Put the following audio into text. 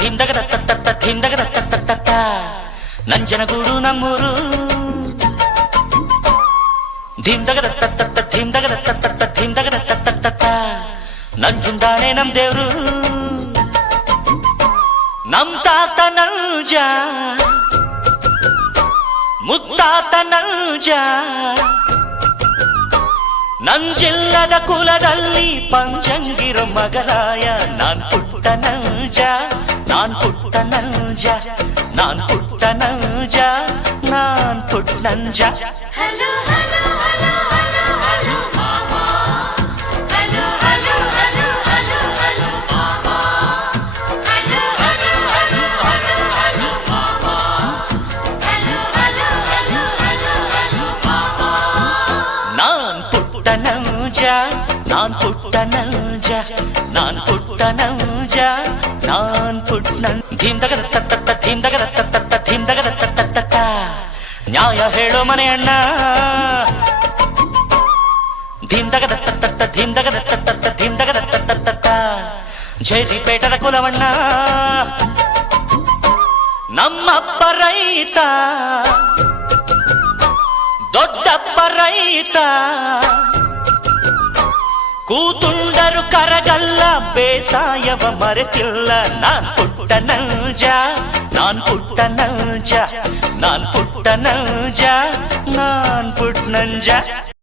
ಧಿಂದಗದ ತತ್ತ ಧಿಂದಗದ ತತ್ತ ನಂಜನಗೂಡು ನಮ್ಮೂರು ಧಿಂದಗದ ತತ್ತ ಧಿಂದಗದ ತತ್ತ ಧಿಂದಗದ ತತ್ತ ನಂಜುಂಡಾನೆ ನಮ್ ದೇವ್ರು ನಮ್ ತಾತ ನಂಜ ಮುತ್ತಾತ ನಂಜ ನಂಜಿಲ್ಲದ ಕುಲದಲ್ಲಿ ಪಂಚಂಗಿರೋ ಮಗರಾಯ ನಾನ್ ಪುಟ್ಟ ನಂಜ ನಾನ್ ಪುಟ್ಟ ನಂಜ ನಾನ್ ಪುಟ್ಟ ನಂಜ ನಾನ್ ಪುಟ್ಟ ನಂಜ ನಾನ್ ಪುಟ್ಟ ನಂಜ ನಾನ್ ಪುಟ್ಟ ನಂಜ ನಾನ್ ಪುಟ್ಟ ಧಿಂದಗದ ತತ್ತ ಧಿಂದಗದ ತತ್ತ ಧಿಂದಗದ ತತ್ತ ನ್ಯಾಯ ಹೇಳೋ ಮನೆ ಅಣ್ಣ ಧಿಂದಗದ ತತ್ತ ಧಿಂದಗದ ತತ್ತ ಧಿಂದಗದ ತತ್ತ ಜೈರಿಪೇಟದ ಕುಲವಣ್ಣ ನಮ್ಮಪ್ಪ ರೈತ ದೊಡ್ಡಪ್ಪ ರೈತ ಕೂತುಂಡರು ಕರಗಲ್ಲ ಬೇಸಾಯವ ಮರೆತಿಲ್ಲ ನಾನ್ ಪುಟ್ಟ ನಂಜ ನಾನ್ ಪುಟ್ಟ ನಂಜ ನಾನ್ ಪುಟ್ಟ ನಂಜ ನಾನ್ ಪುಟ್ಟ ನಂಜ